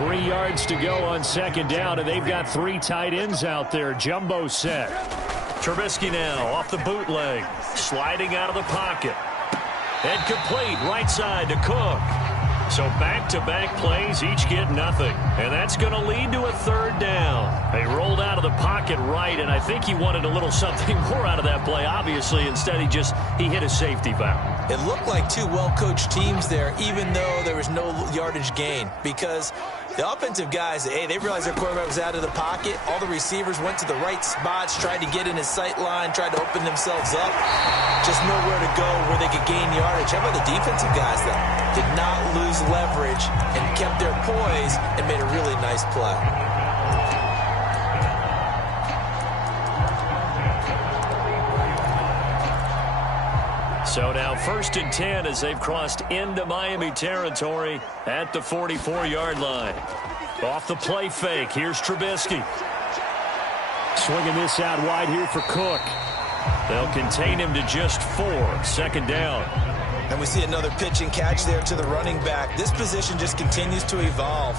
3 yards to go on second down, and they've got 3 tight ends out there. Jumbo set. Trubisky now off the bootleg. Sliding out of the pocket. And complete right side to Cook. So back-to-back plays, each get nothing. And that's going to lead to a 3rd down. They rolled out of the pocket right, and I think he wanted a little something more out of that play, obviously. Instead, he hit a safety valve. It looked like 2 well-coached teams there, even though there was no yardage gain. Because the offensive guys, they realized their quarterback was out of the pocket. All the receivers went to the right spots, tried to get in his sight line, tried to open themselves up. Just nowhere to go where they could gain yardage. How about the defensive guys that did not lose leverage and kept their poise and made a really nice play. So now 1st and 10 as they've crossed into Miami territory at the 44-yard line. Off the play fake, here's Trubisky. Swinging this out wide here for Cook. They'll contain him to just 4, 2nd down. And we see another pitch and catch there to the running back. This position just continues to evolve.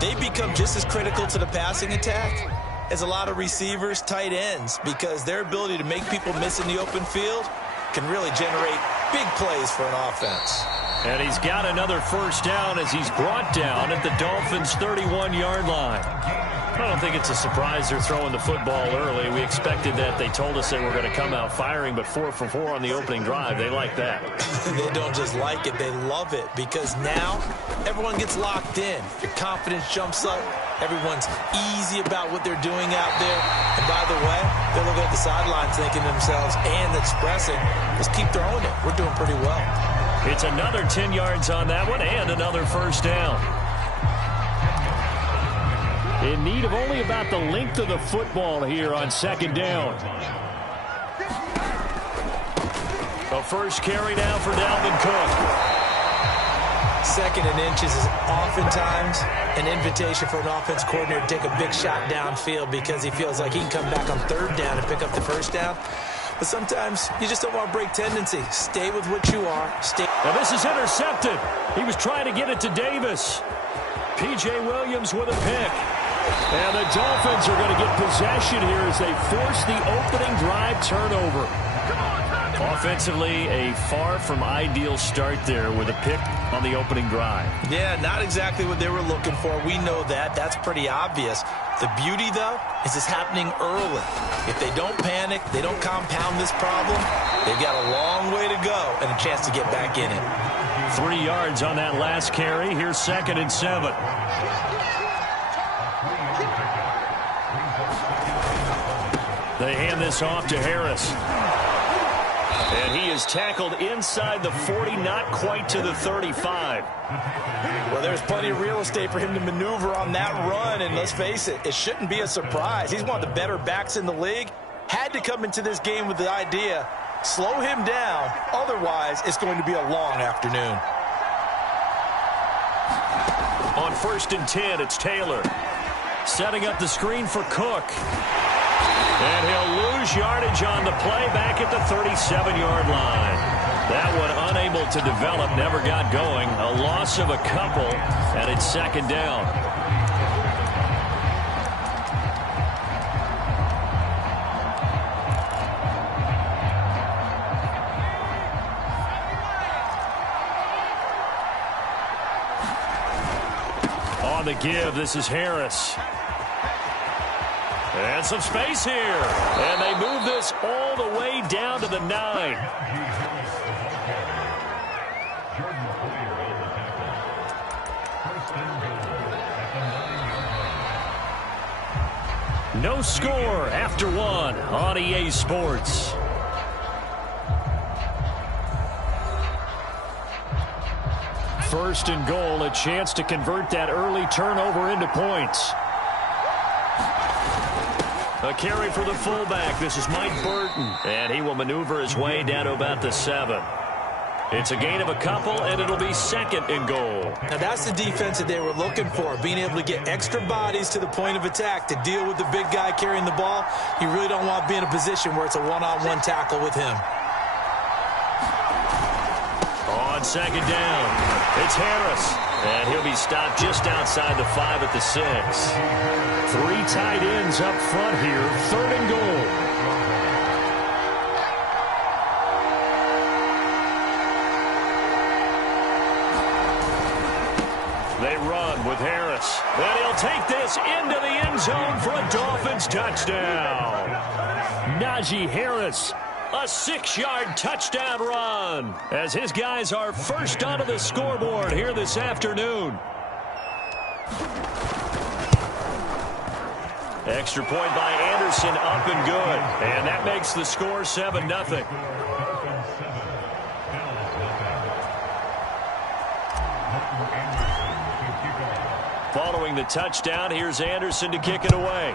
They become just as critical to the passing attack as a lot of receivers, tight ends, because their ability to make people miss in the open field can really generate big plays for an offense. And he's got another 1st down as he's brought down at the Dolphins' 31-yard line. I don't think it's a surprise they're throwing the football early. We expected that. They told us they were going to come out firing, but 4 for 4 on the opening drive. They like that. They don't just like it, they love it, because now everyone gets locked in. Your confidence jumps up. Everyone's easy about what they're doing out there. And by the way, they're looking at the sidelines thinking to themselves and expressing, just keep throwing it. We're doing pretty well. It's another 10 yards on that one and another 1st down. In need of only about the length of the football here on 2nd down. The first carry now for Dalvin Cook. 2nd and inches is oftentimes an invitation for an offense coordinator to take a big shot downfield because he feels like he can come back on 3rd down and pick up the 1st down. But sometimes you just don't want to break tendency. Stay with what you are. Now this is intercepted. He was trying to get it to Davis. P.J. Williams with a pick. And the Dolphins are going to get possession here as they force the opening drive turnover. Offensively, a far from ideal start there with a pick on the opening drive. Yeah, not exactly what they were looking for. We know that. That's pretty obvious. The beauty, though, is it's happening early. If they don't panic, they don't compound this problem, they've got a long way to go and a chance to get back in it. 3 yards on that last carry. Here's 2nd and 7. They hand this off to Harris. And he is tackled inside the 40, not quite to the 35. Well, there's plenty of real estate for him to maneuver on that run, and let's face it, it shouldn't be a surprise. He's one of the better backs in the league. Had to come into this game with the idea, slow him down, otherwise it's going to be a long afternoon. On 1st and 10, it's Taylor. Setting up the screen for Cook. And he'll lose yardage on the play back at the 37-yard line. That one unable to develop, never got going. A loss of a couple, and it's 2nd down. On the give, this is Harris. And some space here. And they move this all the way down to the 9. No score after 1 on EA Sports. First and goal, a chance to convert that early turnover into points. A carry for the fullback. This is Mike Burton. And he will maneuver his way down to about the 7. It's a gain of a couple, and it'll be 2nd and goal. Now that's the defense that they were looking for, being able to get extra bodies to the point of attack to deal with the big guy carrying the ball. You really don't want to be in a position where it's a one-on-one tackle with him. On 2nd down, it's Harris. And he'll be stopped just outside the 5 at the 6. 3 tight ends up front here, 3rd and goal. They run with Harris. And he'll take this into the end zone for a Dolphins touchdown. Najee Harris, a 6-yard touchdown run, as his guys are first onto the scoreboard here this afternoon. Extra point by Anderson, up and good. And that makes the score 7-0. Following the touchdown, here's Anderson to kick it away.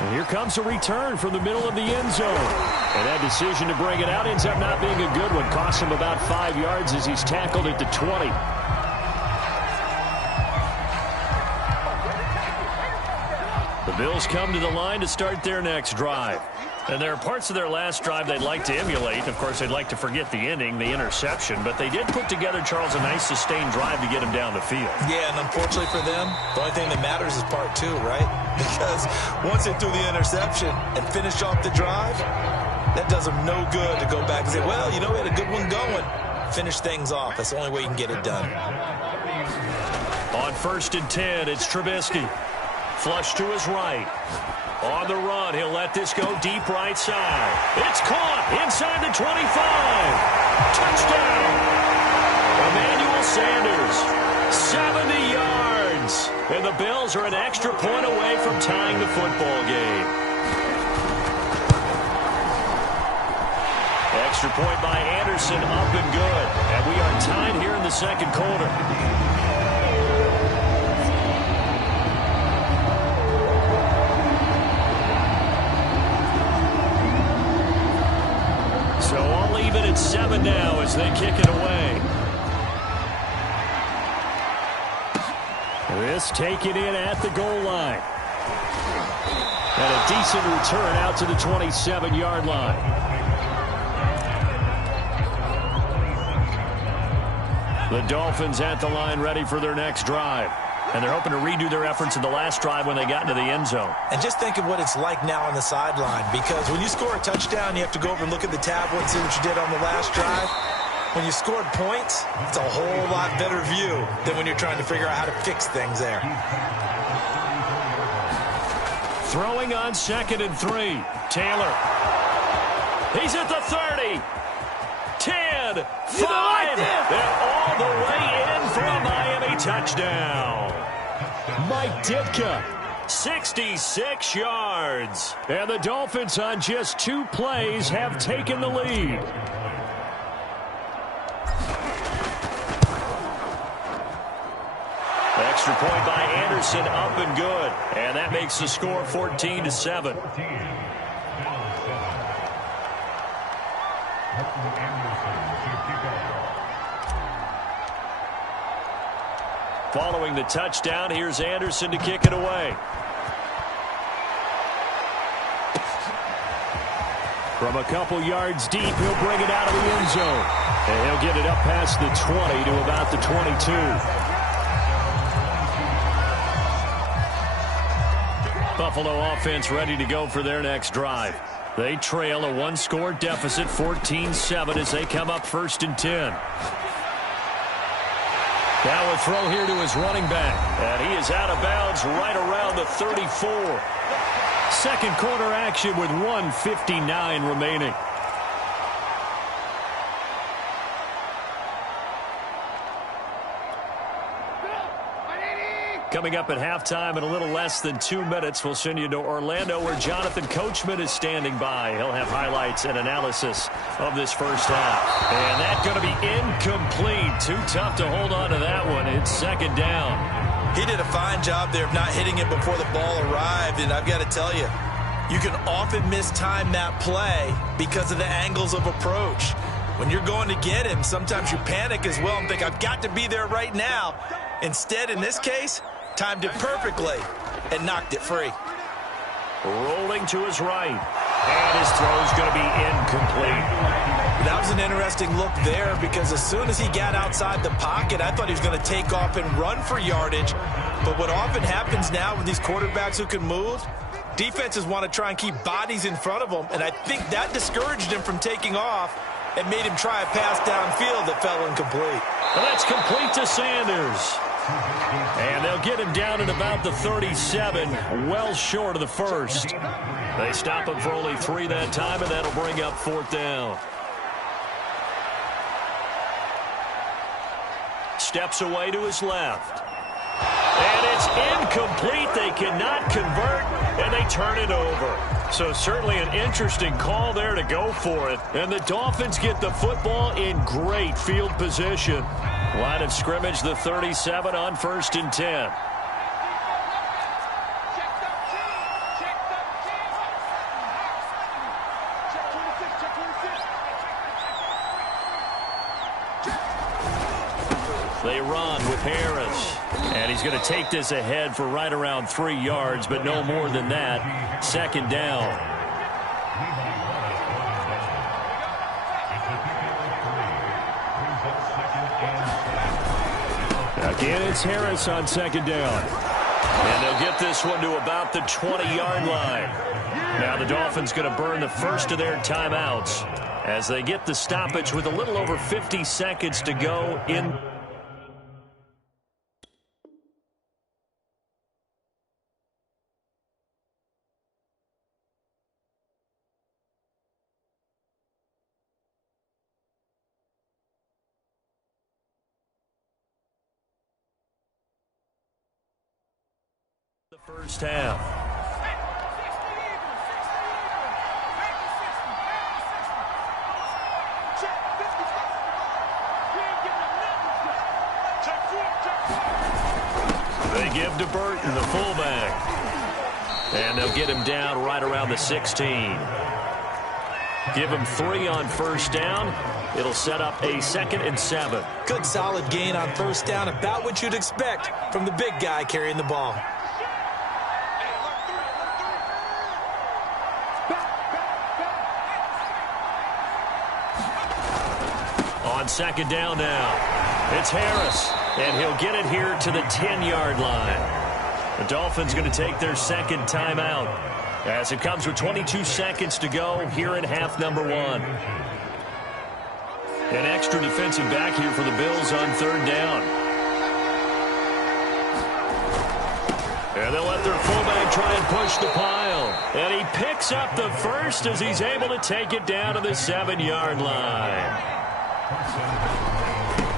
And here comes a return from the middle of the end zone. And that decision to bring it out ends up not being a good one. Costs him about 5 yards as he's tackled at the 20. The Bills come to the line to start their next drive. And there are parts of their last drive they'd like to emulate. Of course, they'd like to forget the ending, the interception. But they did put together, Charles, a nice sustained drive to get him down the field. Yeah, and unfortunately for them, the only thing that matters is part 2, right? Because once they threw the interception and finished off the drive, that does them no good to go back and say, well, you know, we had a good one going. Finish things off. That's the only way you can get it done. On 1st and 10, it's Trubisky. Flush to his right. On the run, he'll let this go deep right side. It's caught inside the 25. Touchdown! Emmanuel Sanders, 70 yards. And the Bills are an extra point away from tying the football game. Extra point by Anderson, up and good. And we are tied here in the second quarter. So all even at 7 now as they kick it away. This taken in at the goal line. And a decent return out to the 27-yard line. The Dolphins at the line ready for their next drive. And they're hoping to redo their efforts in the last drive when they got into the end zone. And just think of what it's like now on the sideline, because when you score a touchdown, you have to go over and look at the tablet and see what you did on the last drive. When you scored points, it's a whole lot better view than when you're trying to figure out how to fix things there. Throwing on 2nd and 3. Taylor. He's at the 30. 10, 5, and all the way in for a Miami touchdown. Mike Ditka, 66 yards. And the Dolphins on just 2 plays have taken the lead. Extra point by Anderson, up and good. And that makes the score 14-7. Following the touchdown, here's Anderson to kick it away. From a couple yards deep, he'll bring it out of the end zone. And he'll get it up past the 20 to about the 22. Buffalo offense ready to go for their next drive. They trail a 1-score deficit, 14-7, as they come up 1st and 10. Now a throw here to his running back. And he is out of bounds right around the 34. Second quarter action with 1:59 remaining. Coming up at halftime in a little less than 2 minutes, we'll send you to Orlando where Jonathan Coachman is standing by. He'll have highlights and analysis of this first half. And that's going to be incomplete. Too tough to hold on to that one. It's 2nd down. He did a fine job there of not hitting it before the ball arrived. And I've got to tell you, you can often mistime that play because of the angles of approach. When you're going to get him, sometimes you panic as well and think, I've got to be there right now. Instead, in this case, timed it perfectly and knocked it free. Rolling to his right. And his throw is going to be incomplete. That was an interesting look there because as soon as he got outside the pocket, I thought he was going to take off and run for yardage. But what often happens now with these quarterbacks who can move, defenses want to try and keep bodies in front of them, and I think that discouraged him from taking off and made him try a pass downfield that fell incomplete. And that's complete to Sanders. And they'll get him down at about the 37, well short of the first. They stop him for only 3 that time, and that'll bring up 4th down. Steps away to his left. And it's incomplete. They cannot convert, and they turn it over. So certainly an interesting call there to go for it. And the Dolphins get the football in great field position. Line of scrimmage, the 37 on 1st and 10. They run with Harris. And he's going to take this ahead for right around 3 yards, but no more than that. 2nd down. Again, it's Harris on 2nd down. And they'll get this one to about the 20-yard line. Now the Dolphins going to burn the first of their timeouts as they get the stoppage with a little over 50 seconds to go in. The first half. They give to Burton, the fullback. And they'll get him down right around the 16. Give him 3 on 1st down. It'll set up a 2nd and 7. Good solid gain on 1st down, about what you'd expect from the big guy carrying the ball. On 2nd down now, it's Harris, and he'll get it here to the 10-yard line. The Dolphins going to take their 2nd timeout as it comes with 22 seconds to go here in half number 1. An extra defensive back here for the Bills on 3rd down. And they'll let their fullback try and push the pile. And he picks up the first as he's able to take it down to the 7-yard line.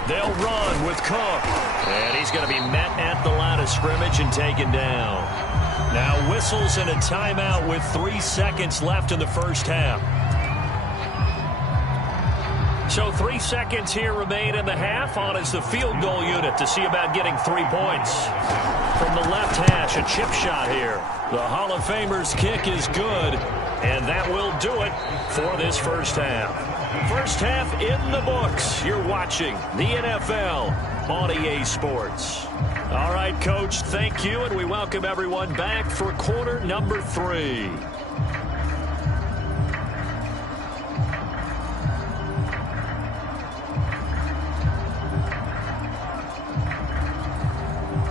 They'll run with Cook. And he's going to be met at the line of scrimmage and taken down. Now whistles and a timeout with 3 seconds left in the first half. So 3 seconds here remain in the half. On is the field goal unit to see about getting 3 points. From the left hash, a chip shot here. The Hall of Famer's kick is good, and that will do it for this first half. First half in the books. You're watching the NFL on EA Sports. All right, Coach, thank you, and we welcome everyone back for quarter number 3.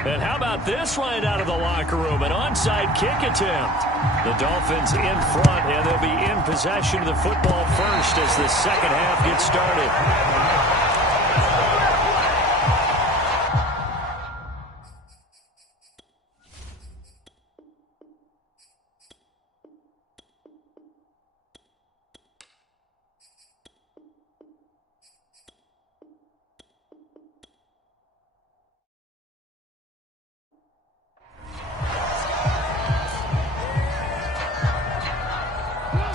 And how about this right out of the locker room? An onside kick attempt. The Dolphins in front, and they'll be in possession of the football first as the second half gets started.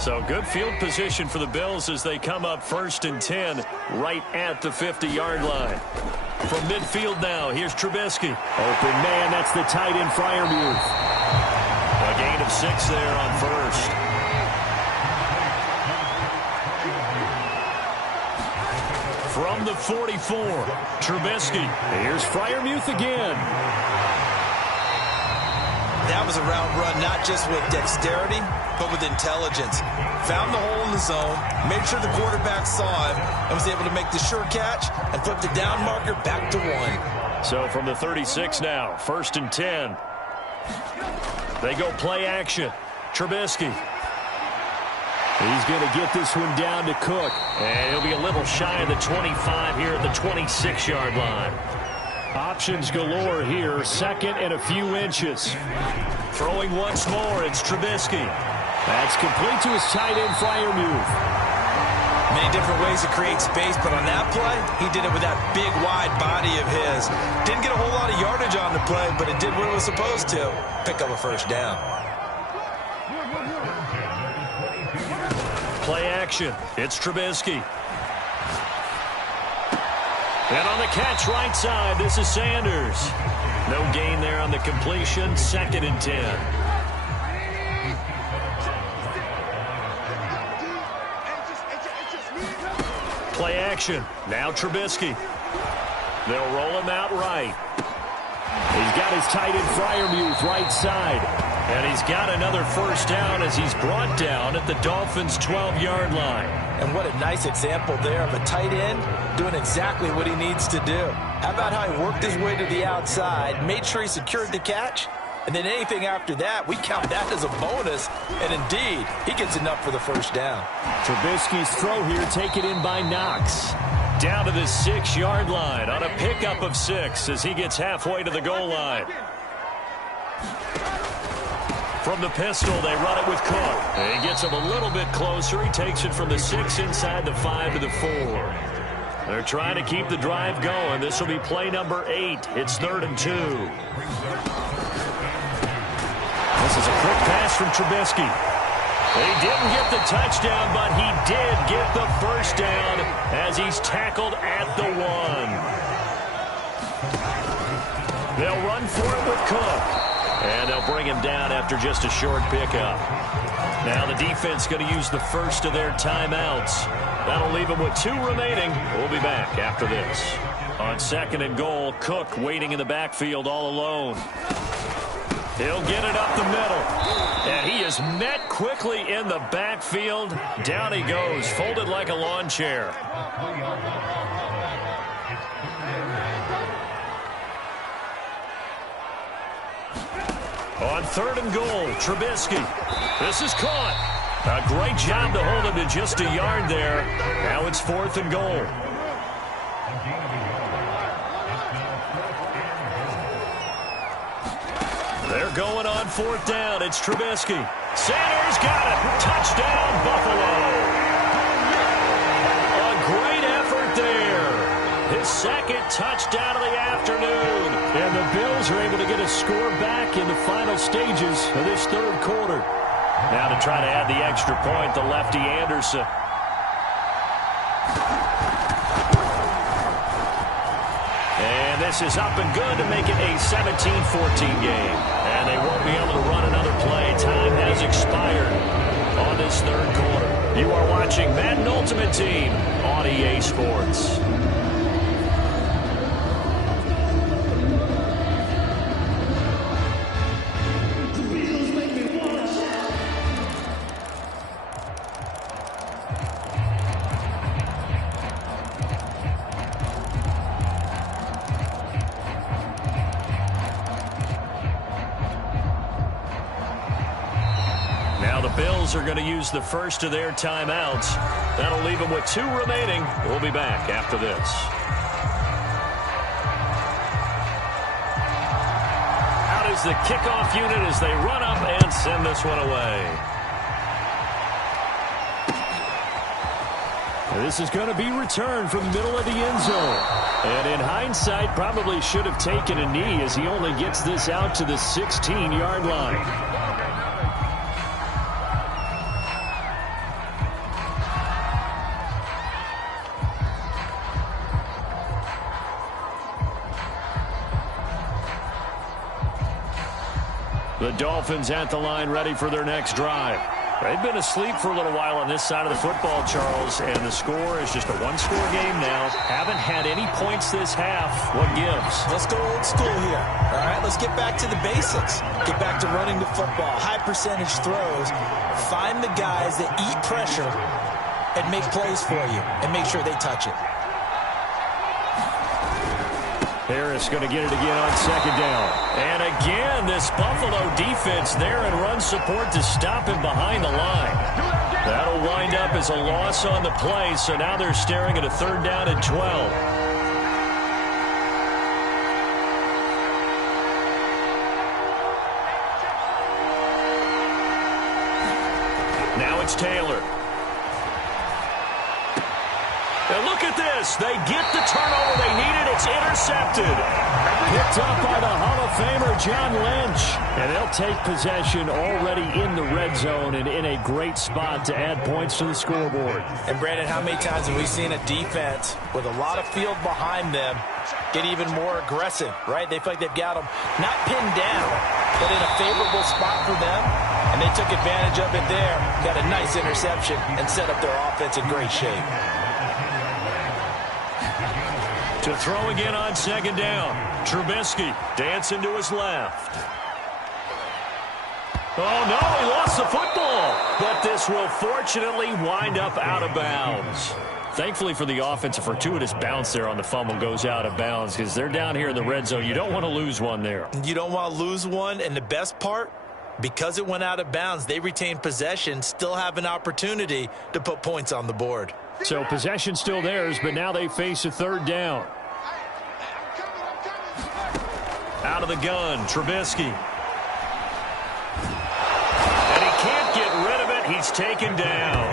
So good field position for the Bills as they come up 1st and 10 right at the 50-yard line. From midfield now, here's Trubisky. Open man, that's the tight end Freiermuth. A gain of 6 there on 1st. From the 44, Trubisky. Here's Freiermuth again. That was a route run, not just with dexterity, but with intelligence. Found the hole in the zone, made sure the quarterback saw him, and was able to make the sure catch and flip the down marker back to 1. So from the 36 now, 1st and 10. They go play action. Trubisky. He's going to get this one down to Cook. And he'll be a little shy of the 25 here at the 26-yard line. Options galore here. 2nd and a few inches. Throwing once more, it's Trubisky. That's complete to his tight end Freiermuth. Many different ways to create space, but on that play, he did it with that big, wide body of his. Didn't get a whole lot of yardage on the play, but it did what it was supposed to. Pick up a 1st down. Play action. It's Trubisky. And on the catch right side, this is Sanders. No gain there on the completion. 2nd and 10. Play action. Now Trubisky. They'll roll him out right. He's got his tight end Freiermuth right side. And he's got another 1st down as he's brought down at the Dolphins' 12-yard line. And what a nice example there of a tight end doing exactly what he needs to do. How about how he worked his way to the outside, made sure he secured the catch, and then anything after that, we count that as a bonus. And indeed, he gets enough for the 1st down. Trubisky's throw here taken in by Knox. Down to the 6-yard line on a pickup of 6 as he gets halfway to the goal line. From the pistol, they run it with Cook. And he gets him a little bit closer. He takes it from the 6 inside the 5 to the 4. They're trying to keep the drive going. This will be play number 8. It's 3rd and 2. This is a quick pass from Trubisky. He didn't get the touchdown, but he did get the 1st down as he's tackled at the 1. They'll run for it with Cook. And they'll bring him down after just a short pickup. Now the defense going to use the 1st of their timeouts. That'll leave them with 2 remaining. We'll be back after this. On 2nd and goal, Cook waiting in the backfield all alone. He'll get it up the middle. And he is met quickly in the backfield. Down he goes, folded like a lawn chair. On 3rd and goal, Trubisky. This is caught. A great job to hold him to just a yard there. Now it's 4th and goal. They're going on 4th down. It's Trubisky. Sanders got it. Touchdown, Buffalo. A great effort there. His 2nd touchdown of the afternoon. And the Bills are able to get a score back in the final stages of this 3rd quarter. Now to try to add the extra point, the lefty Anderson. And this is up and good to make it a 17-14 game. And they won't be able to run another play. Time has expired on this 3rd quarter. You are watching Madden Ultimate Team on EA Sports. Are going to use the 1st of their timeouts. That'll leave them with 2 remaining. We'll be back after this. Out is the kickoff unit as they run up and send this one away. And this is going to be returned from the middle of the end zone. And in hindsight, probably should have taken a knee as he only gets this out to the 16-yard line. The Dolphins at the line ready for their next drive. They've been asleep for a little while on this side of the football, Charles, and the score is just a one-score game now. Haven't had any points this half. What gives? Let's go old school here. All right, let's get back to the basics. Get back to running the football, high percentage throws. Find the guys that eat pressure and make plays for you and make sure they touch it. Harris going to get it again on second down. And again, this Buffalo defense there and run support to stop him behind the line. That'll wind up as a loss on the play, so now they're staring at a 3rd down and 12. Now it's Taylor. And look at this. They get the turnover they needed. It's intercepted. Picked up by the Hall of Famer, John Lynch. And they'll take possession already in the red zone and in a great spot to add points to the scoreboard. And, Brandon, how many times have we seen a defense with a lot of field behind them get even more aggressive, right? They feel like they've got them not pinned down, but in a favorable spot for them. And they took advantage of it there. Got a nice interception and set up their offense in great shape. To throw again on second down. Trubisky dancing to his left. Oh, no, he lost the football. But this will fortunately wind up out of bounds. Thankfully for the offense, a fortuitous bounce there on the fumble goes out of bounds because they're down here in the red zone. You don't want to lose one there. You don't want to lose one, and the best part, because it went out of bounds, they retain possession, still have an opportunity to put points on the board. So possession still theirs, but now they face a 3rd down. Out of the gun, Trubisky. And he can't get rid of it. He's taken down.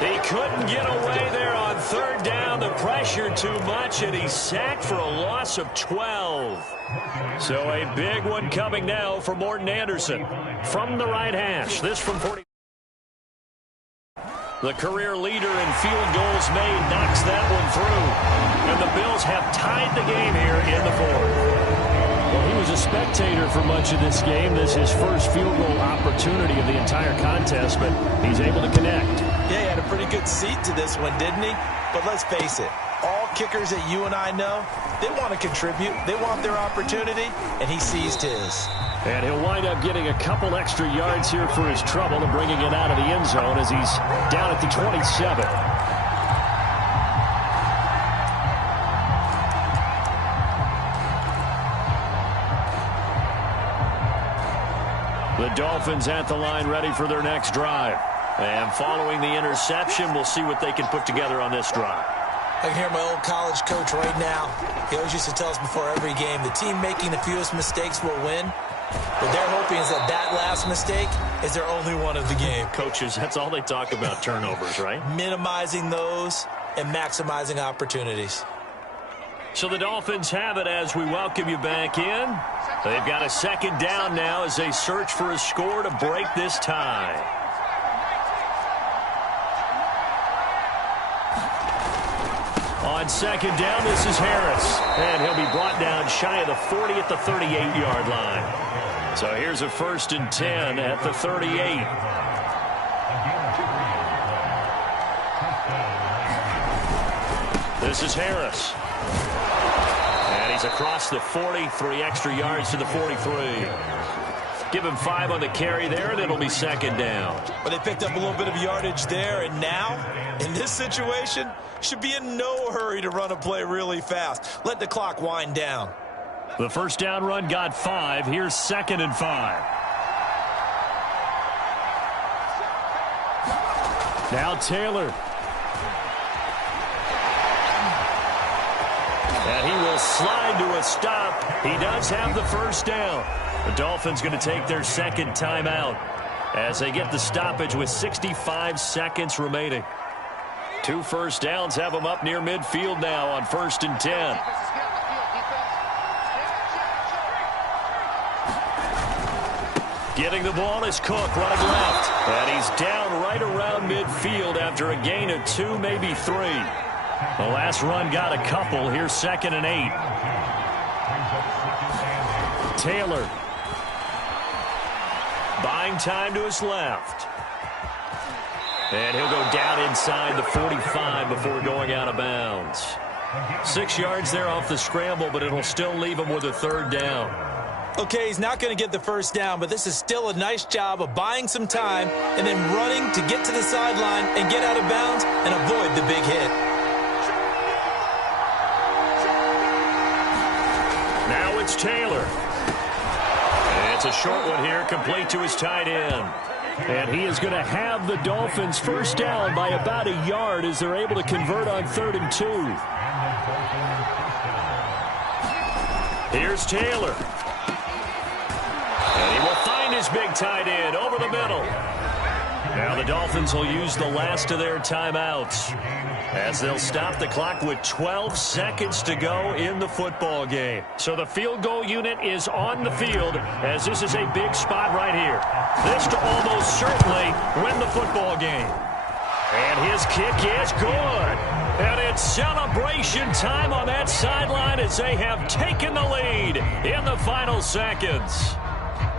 He couldn't get away there on 3rd down. The pressure too much, and he's sacked for a loss of 12. So a big one coming now for Morton Anderson. From the right hash, this from 40. The career leader in field goals made knocks that one through. And the Bills have tied the game here in the 4th. Well, he was a spectator for much of this game. This is his first field goal opportunity of the entire contest, but he's able to connect. Yeah, he had a pretty good seat to this one, didn't he? But let's face it, all kickers that you and I know, they want to contribute. They want their opportunity, and he seized his. And he'll wind up getting a couple extra yards here for his trouble and bringing it out of the end zone as he's down at the 27. The Dolphins at the line ready for their next drive. And following the interception, we'll see what they can put together on this drive. I can hear my old college coach right now. He always used to tell us before every game, the team making the fewest mistakes will win. What they're hoping is that that last mistake is their only one of the game. Coaches, that's all they talk about, turnovers, right? Minimizing those and maximizing opportunities. So the Dolphins have it as we welcome you back in. They've got a 2nd down now as they search for a score to break this tie. On 2nd down, this is Harris. And he'll be brought down shy of the 40 at the 38-yard line. So here's a 1st and 10 at the 38. This is Harris. And he's across the 40, 3 extra yards to the 43. Give him 5 on the carry there, and it'll be 2nd down. But they picked up a little bit of yardage there, and now, in this situation, should be in no hurry to run a play really fast. Let the clock wind down. The 1st down run got 5. Here's 2nd and 5. Now Taylor. And he will slide to a stop. He does have the 1st down. The Dolphins going to take their 2nd timeout as they get the stoppage with 65 seconds remaining. 2 1st downs have them up near midfield now on 1st and 10. Getting the ball is Cook running left. And he's down right around midfield after a gain of 2, maybe 3. The last run got a couple. Here's 2nd and 8. Taylor. Buying time to his left. And he'll go down inside the 45 before going out of bounds. 6 yards there off the scramble, but it'll still leave him with a third down. Okay, he's not going to get the first down, but this is still a nice job of buying some time and then running to get to the sideline and get out of bounds and avoid the big hit. Now it's Taylor. And it's a short one here, complete to his tight end. And he is going to have the Dolphins first down by about a yard as they're able to convert on 3rd and 2. Here's Taylor. And he will find his big tight end over the middle. Now the Dolphins will use the last of their timeouts as they'll stop the clock with 12 seconds to go in the football game. So the field goal unit is on the field as this is a big spot right here. This to almost certainly win the football game. And his kick is good. And it's celebration time on that sideline as they have taken the lead in the final seconds.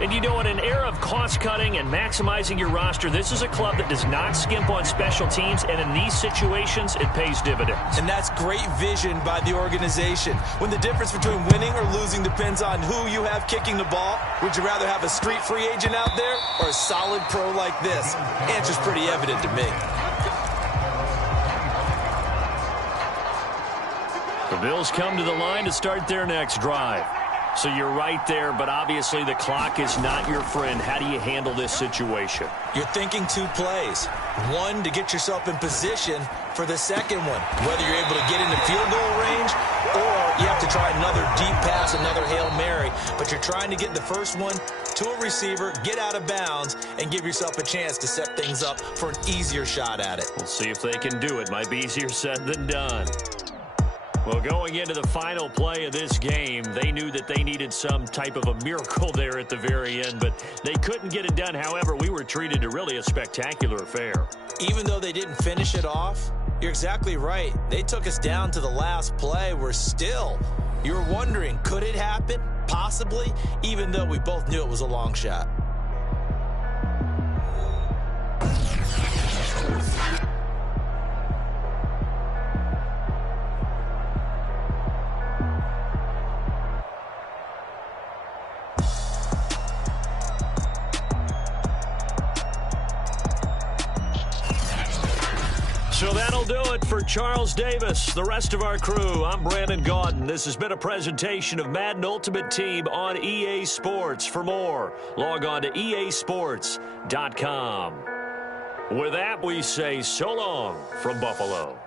And you know, in an era of cost-cutting and maximizing your roster, this is a club that does not skimp on special teams, and in these situations, it pays dividends. And that's great vision by the organization. When the difference between winning or losing depends on who you have kicking the ball, would you rather have a street free agent out there or a solid pro like this? Answer's pretty evident to me. The Bills come to the line to start their next drive. So you're right there, but obviously the clock is not your friend. How do you handle this situation? You're thinking 2 plays. One, to get yourself in position for the second one, whether you're able to get into field goal range or you have to try another deep pass, another Hail Mary. But you're trying to get the first one to a receiver, get out of bounds, and give yourself a chance to set things up for an easier shot at it. We'll see if they can do it. Might be easier said than done. Well, going into the final play of this game, they knew that they needed some type of a miracle there at the very end, but they couldn't get it done. However, we were treated to really a spectacular affair. Even though they didn't finish it off, you're exactly right. They took us down to the last play. We're still, you're wondering, could it happen? Possibly, even though we both knew it was a long shot. So that'll do it for Charles Davis, the rest of our crew. I'm Brandon Gaudin. This has been a presentation of Madden Ultimate Team on EA Sports. For more, log on to easports.com. With that, we say so long from Buffalo.